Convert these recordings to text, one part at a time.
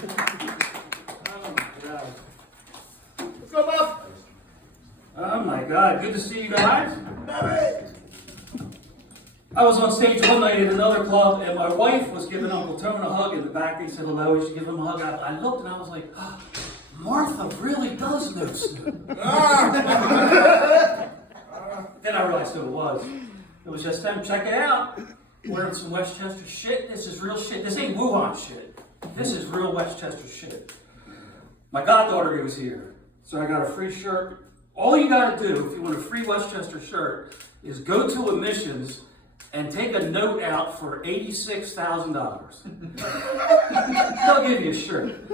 What's up, Bob? Oh my God, good to see you guys. I was on stage one night at another club, and my wife was giving Uncle Tone a hug in the back. They said hello, we should give him a hug. I looked and I was like, oh, Martha really does know Snoop. Then I realized who it was. It was just them. Check it out. Wearing some Westchester shit. This is real shit. This ain't Wuhan shit. This is real Westchester shit. My goddaughter was here, so I got a free shirt. All you gotta do if you want a free Westchester shirt is go to Emissions and take a note out for $86,000. They'll give you a shirt.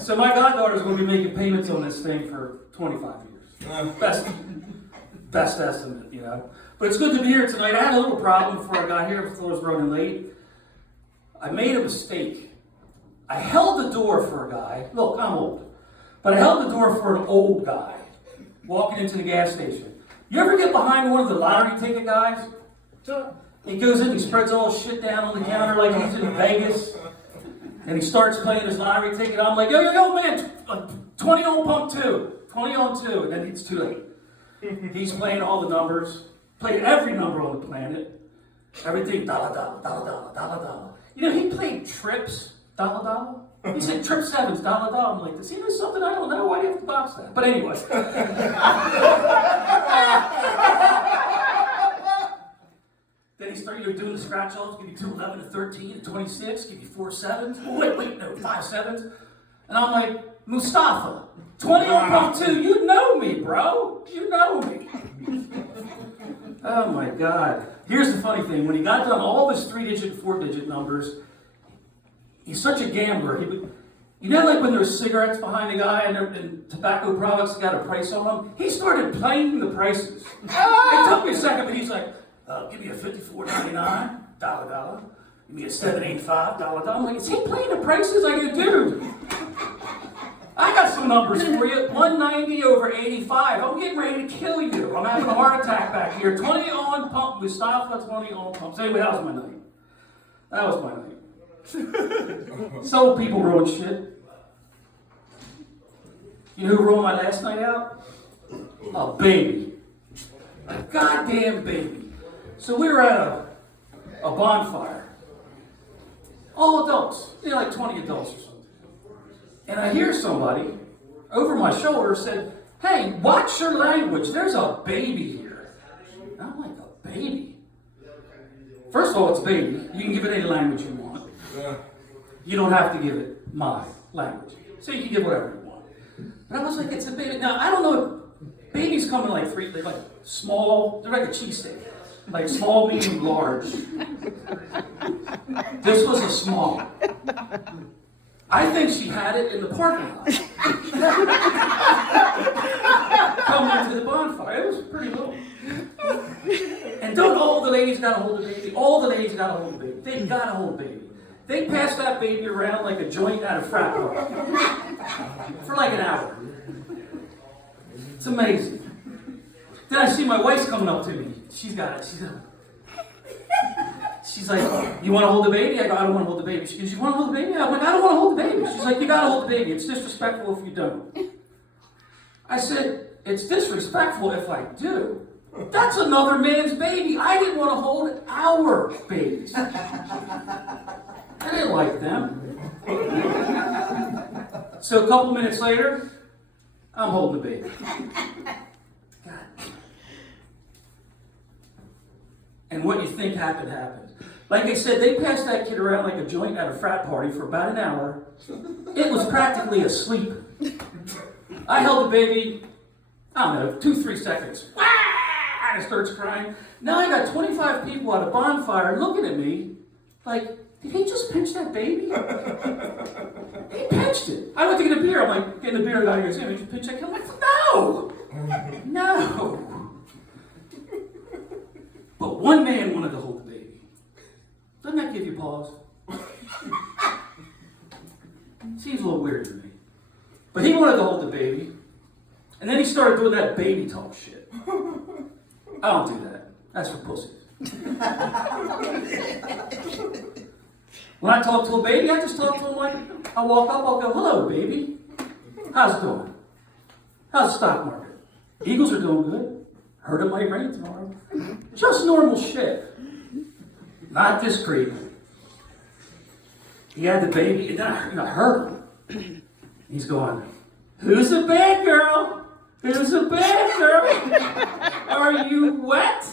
So my goddaughter's going to be making payments on this thing for 25 years. Best estimate, you know. But it's good to be here tonight. I had a little problem before I got here, before I was running late. I made a mistake. I held the door for a guy. Look, I'm old. But I held the door for an old guy walking into the gas station. You ever get behind one of the lottery ticket guys? He goes in, he spreads all his shit down on the counter like he's in Vegas, and he starts playing his lottery ticket. I'm like, yo, man, 20 on pump 2, 20 on 2, and then it's too late. He's playing all the numbers, played every number on the planet, everything, dollar, dollar, dollar, dollar, dollar, dollar. You know, he played trips, dollar, dollar. He said trip 7s, dollar, dollar. I'm like, is he doing something I don't know? Why do you have to box that? But anyway. Then he started doing the scratch offs, give you 2 11 to 13 to 26, give you 4 7s. Oh, wait, no, 5 7s. And I'm like, Mustafa, 20 on pump 2, you know me, bro. You know me. Oh my God. Here's the funny thing. When he got done all of his 3-digit and 4-digit numbers, he's such a gambler. He would, you know, like when there's cigarettes behind the guy and tobacco products got a price on them? He started playing the prices. It took me a second, but he's like, give me a $54.99, dollar. Give me a $7.85, dollar. I'm like, is he playing the prices? I go, dude, I got some numbers for you. 190 over 85. I'm getting ready to kill you. I'm having a heart attack back here. 20 on pump, Mustafa, 20 on pump. So anyway, that was my night. That was my night. Some people ruin shit. You know who ruined my last night out? A baby. A goddamn baby. So we were at a bonfire. All adults. You know, like 20 adults or something. And I hear somebody over my shoulder said, hey, watch your language. There's a baby here. And I'm like, a baby? First of all, it's a baby. You can give it any language you want. You don't have to give it my language. So you can give whatever you want. But I was like, it's a baby. Now, I don't know. Babies come in like they're like small, they're like a cheesesteak. Like small, medium, large. This was a small. I think she had it in the parking lot. Coming into the bonfire. It was pretty little. And don't all the ladies got to hold the baby? All the ladies got to hold the baby. They got to hold the baby. They passed that baby around like a joint at a frat party. For like an hour. It's amazing. Then I see my wife's coming up to me. She's got it. She's like, you want to hold the baby? I go, I don't want to hold the baby. She goes, you want to hold the baby? I'm like, I don't want to hold the baby. She's like, you got to hold the baby. It's disrespectful if you don't. I said, it's disrespectful if I do. That's another man's baby. I didn't want to hold our babies. I didn't like them. So a couple minutes later, I'm holding the baby. God. And what you think happened. Like I said, they passed that kid around like a joint at a frat party for about an hour. It was practically asleep. I held the baby, I don't know, 2-3 seconds. And it starts crying. Now I got 25 people at a bonfire looking at me like, did he just pinch that baby? He pinched it. I went to get a beer. I'm like, getting a beer. The guy goes, yeah, did you pinch that kid? I'm like, no! No! But one man wanted to hold the baby. Doesn't that give you pause? Seems a little weird to me. But he wanted to hold the baby. And then he started doing that baby talk shit. I don't do that. That's for pussies. When I talk to a baby, I just talk to him like, I walk up, I'll go, hello, baby. How's it doing? How's the stock market? Eagles are doing good. Heard it might rain tomorrow. Just normal shit. Not this creepy. He had the baby, and then I heard him. He's going, who's a bad girl? Who's a bad girl? Are you wet?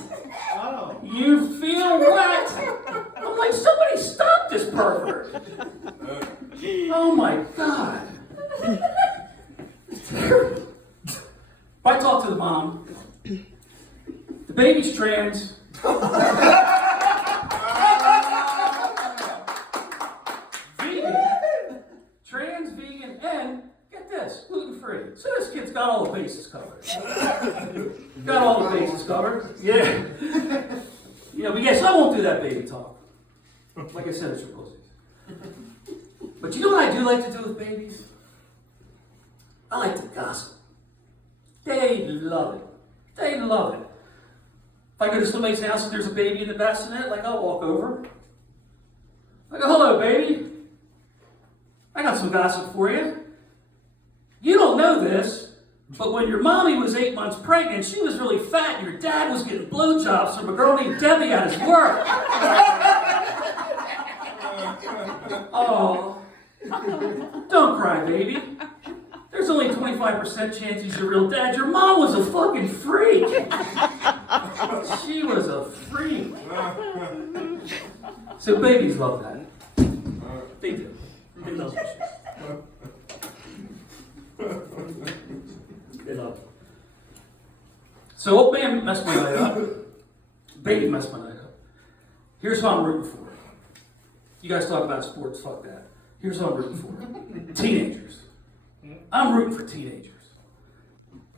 Oh. You feel wet? I'm like, somebody stop this pervert. Oh my God. If I talk to the mom, the baby's trans. Trans, vegan, and get this, gluten-free. So this kid's got all the bases covered. Got all the bases covered. Yeah. But yes, I won't do that baby talk. Like I said, it's your pussies. But you know what I do like to do with babies? I like to gossip. They love it. They love it. If I go to somebody's house and there's a baby in the bassinet, like I'll walk over. I go, hello, baby. I got some gossip for you. You don't know this, but when your mommy was 8 months pregnant, she was really fat, and your dad was getting blowjobs from a girl named Debbie at his work. Oh, don't cry, baby. There's only 25% chance he's your real dad. Your mom was a fucking freak. She was a freak. So babies love that. They do. They love that shit. They love it. So old man messed my night up. Baby messed my night up. Here's what I'm rooting for. You guys talk about sports, fuck that. Here's what I'm rooting for. Teenagers. I'm rooting for teenagers.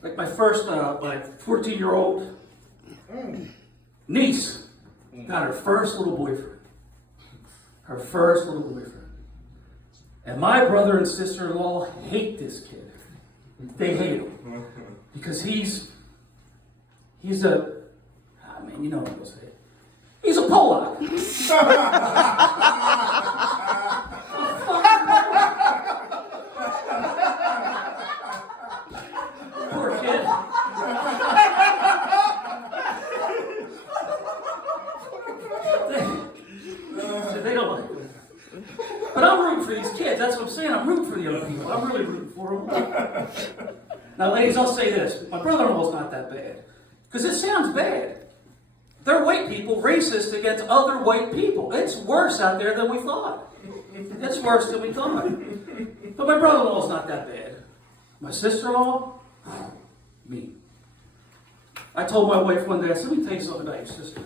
Like my first, 14-year-old niece got her first little boyfriend. Her first little boyfriend. And my brother and sister-in-law hate this kid. They hate him. Because he's a, you know what I'm going to say. He's a Polak. Poor kid. They don't like it. But I'm rooting for these kids. That's what I'm saying. I'm rooting for the other people. I'm really rooting for them. Now, ladies, I'll say this. My brother-in-law's not that bad. Because it sounds bad. They're white people racist against other white people. It's worse out there than we thought. It's worse than we thought. But my brother-in-law's not that bad. My sister-in-law, me. I told my wife one day, I said, let me tell you something about your sister.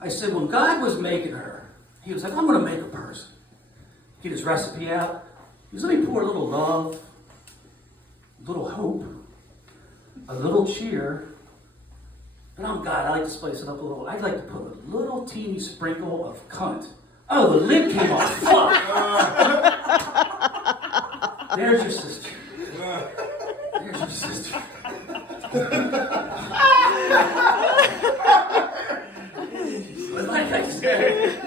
I said, when God was making her, he was like, I'm going to make a person. Get his recipe out. He was, let me pour a little love, a little hope, a little cheer. But I'm God, I like to spice it up a little. I'd like to put a little teeny sprinkle of cunt. Oh, the lid came off. Fuck! There's your sister. There's your sister. But like I said,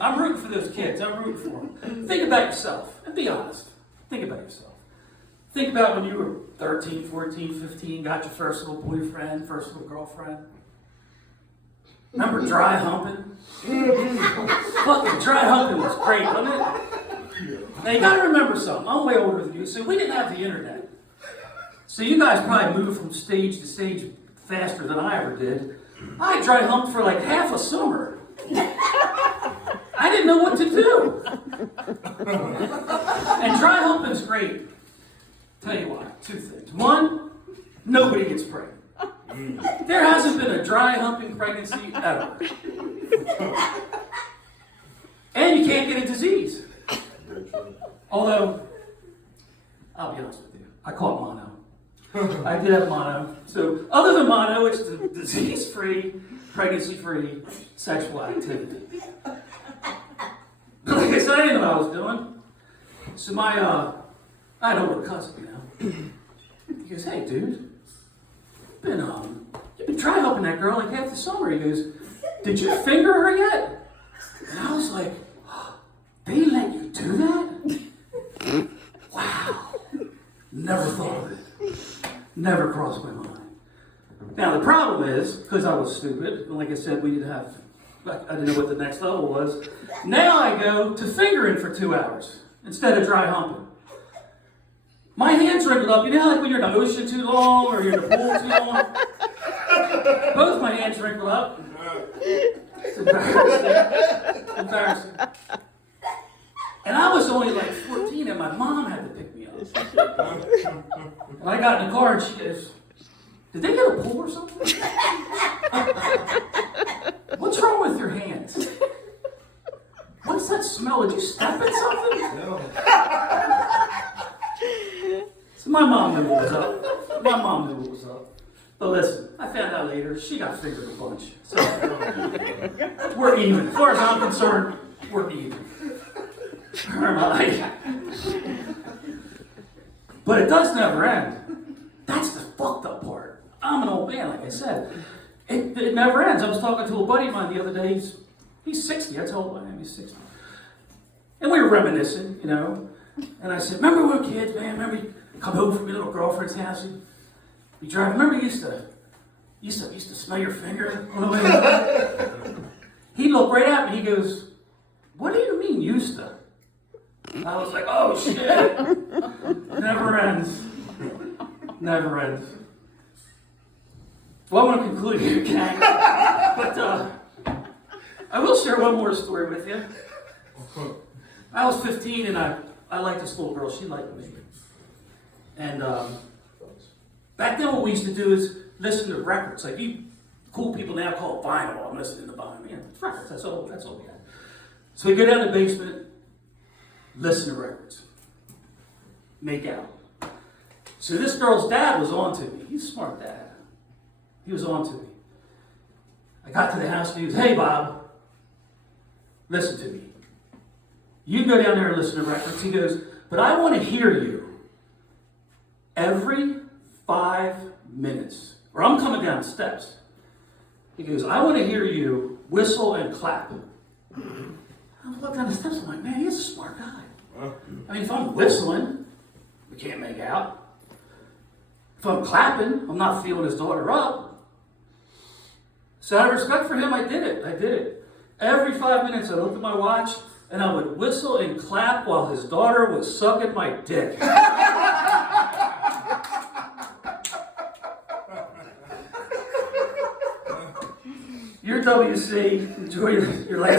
I'm rooting for those kids. I'm rooting for them. Think about yourself. And be honest. Think about yourself. Think about when you were 13, 14, 15, got your first little boyfriend, first little girlfriend. Remember dry humping? Fucking dry humping was great, wasn't it? Now you gotta remember something. I'm way older than you, so we didn't have the internet. So you guys probably moved from stage to stage faster than I ever did. I dry humped for like half a summer. I didn't know what to do. And dry humping's great. Tell you why. Two things. One, nobody gets pregnant. There hasn't been a dry humping pregnancy ever. And you can't get a disease. Although, I'll be honest with you, I caught mono. I did have mono. So, other than mono, it's the disease-free, pregnancy-free sexual activity. But like I said, I didn't know what I was doing. So I had an older cousin, you know. He goes, hey, dude, you've been dry humping that girl like half the summer. He goes, did you finger her yet? And I was like, they let you do that? Wow. Never thought of it. Never crossed my mind. Now the problem is, because I was stupid, and like I said, I didn't know what the next level was. Now I go to fingering for 2 hours instead of dry humping. My hands wrinkled up. You know how like when you're in the ocean too long or you're in the pool too long? Both my hands wrinkled up. It's embarrassing. Embarrassing. And I was only like 14 and my mom had to pick me up. And I got in the car and she goes, did they get a pool or something? What's wrong with your hands? What's that smell? Did you step in something? No. So my mom knew what was up. My mom knew what was up. But listen, I found out later, she got fingered a bunch. So we're even. As far as I'm concerned, we're even. Her and I. But it does never end. That's the fucked up part. I'm an old man, like I said. It never ends. I was talking to a buddy of mine the other day. He's 60. That's how old I am. He's 60. And we were reminiscing, you know. And I said, remember when we were kids, man? Remember you come home from your little girlfriend's house? You drive. Remember you used to smell your finger on the way? He looked right at me. He goes, what do you mean used to? I was like, oh shit. Never ends. Never ends. Well, I want to conclude here, gang. But I will share one more story with you. I was 15 and I liked this little girl. She liked me. And back then what we used to do is listen to records. Like you cool people now call it vinyl. I'm listening to vinyl. Yeah, it's records. That's all we had. So we go down to the basement, listen to records, make out. So this girl's dad was on to me. He's a smart dad. He was on to me. I got to the house and he goes, hey Bob, listen to me. You can go down there and listen to records. He goes, but I want to hear you every 5 minutes. Or I'm coming down the steps. He goes, I want to hear you whistle and clap. I look down the steps, I'm like, man, he's a smart guy. I mean, if I'm whistling, we can't make out. If I'm clapping, I'm not feeling his daughter up. So out of respect for him, I did it. Every 5 minutes, I looked at my watch, and I would whistle and clap while his daughter was sucking my dick. You're WC. Enjoy your last